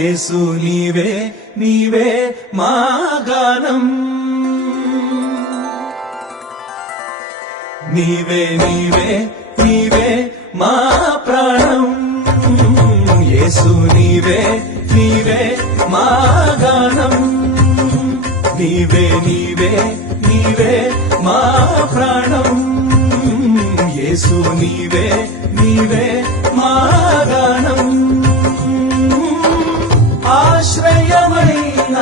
యేసు నీవే నీవే మా గానం నీవే నీవే నీవే మా ప్రాణం యేసు నీవే నీవే మా గానం నీవే నీవే నీవే మా ప్రాణం యేసు నీవే నీవే మా గానం ఆశ్రయమైన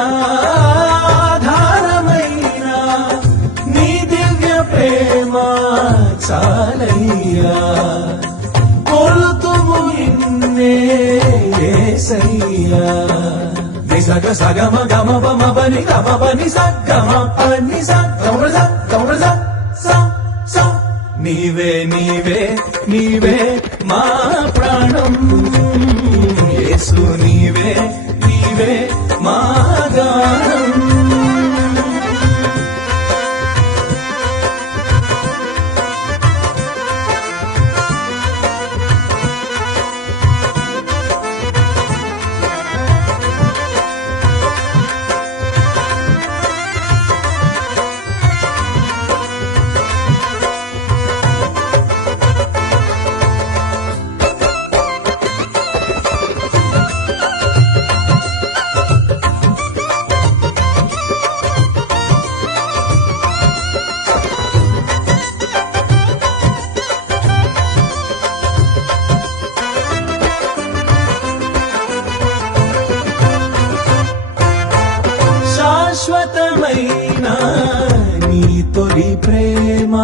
ఆధారమైన నీ దివ్య ప్రేమ చాలయ్యా కొలుతుము నిన్నే యేసయ్యా నిసగ సగమ గమ బమ బని గమ బని సగమ పని సగమ సగమ స నీవే నీవే నీవే మా ప్రాణం యేసు నీవే నీవే మా గానం శాశ్వతమైన నీ తొలి ప్రేమ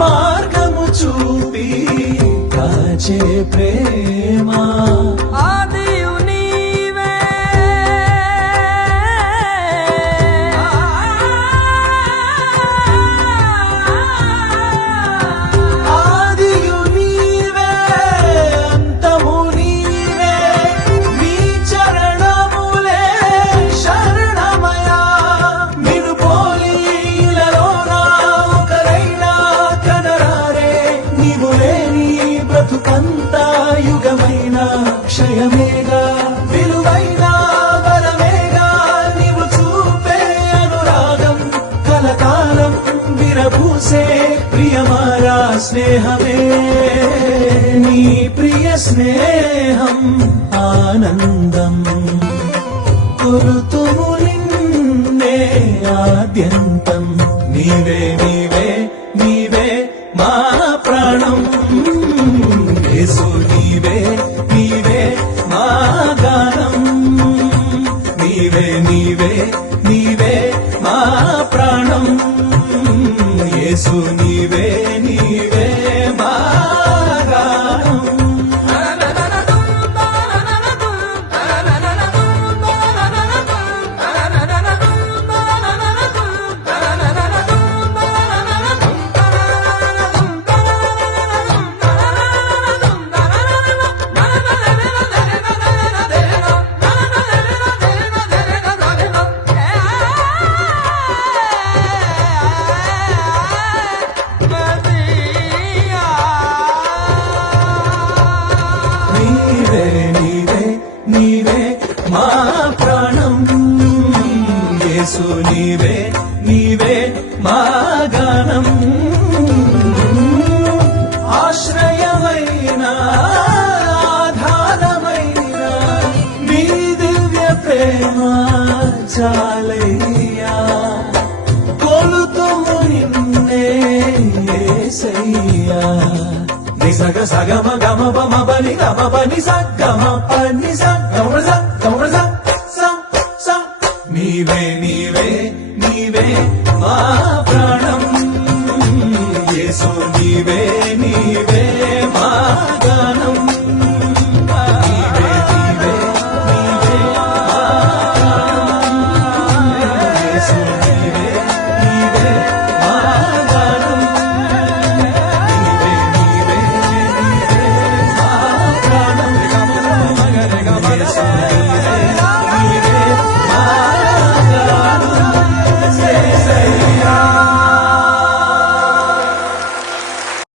మార్గము చూపి కాచే ప్రేమ ఆదియు నీవే ఆదియు నీవే అంతము నీవే నీ చరణములే శరణమయా నిన్ను పోలిలలోన ఒకరైనా కనరారే నీవు లేని బ్రతుకంతా యుగమైన క్షయమేగా విలువైన బలమేగా నీవు చూపే అనురాగం కలకాలం విరబూసే ప్రియమారా స్నేహమే నీ ప్రియ స్నేహం ఆనందం కొలుతుము నిన్నే ఆద్యంతం నీవే నీవే నీవే మా ప్రాణం యేసు నీవే నీవే మా గానం నీవే నీవే నీవే మా ప్రాణం యేసు నీవే నీవే మా గానం నీవే నీవే నీవే మా ప్రాణం యేసు నీవే నీవే మా గానం ఆశ్రయమైన ఆధారమైన నీ దివ్య ప్రేమ చాలయ్యా కొలుతుము నిన్నే యేసయ్యా నిసగ సగమ గమ బమ బని గమ బని సగమ పని సగమ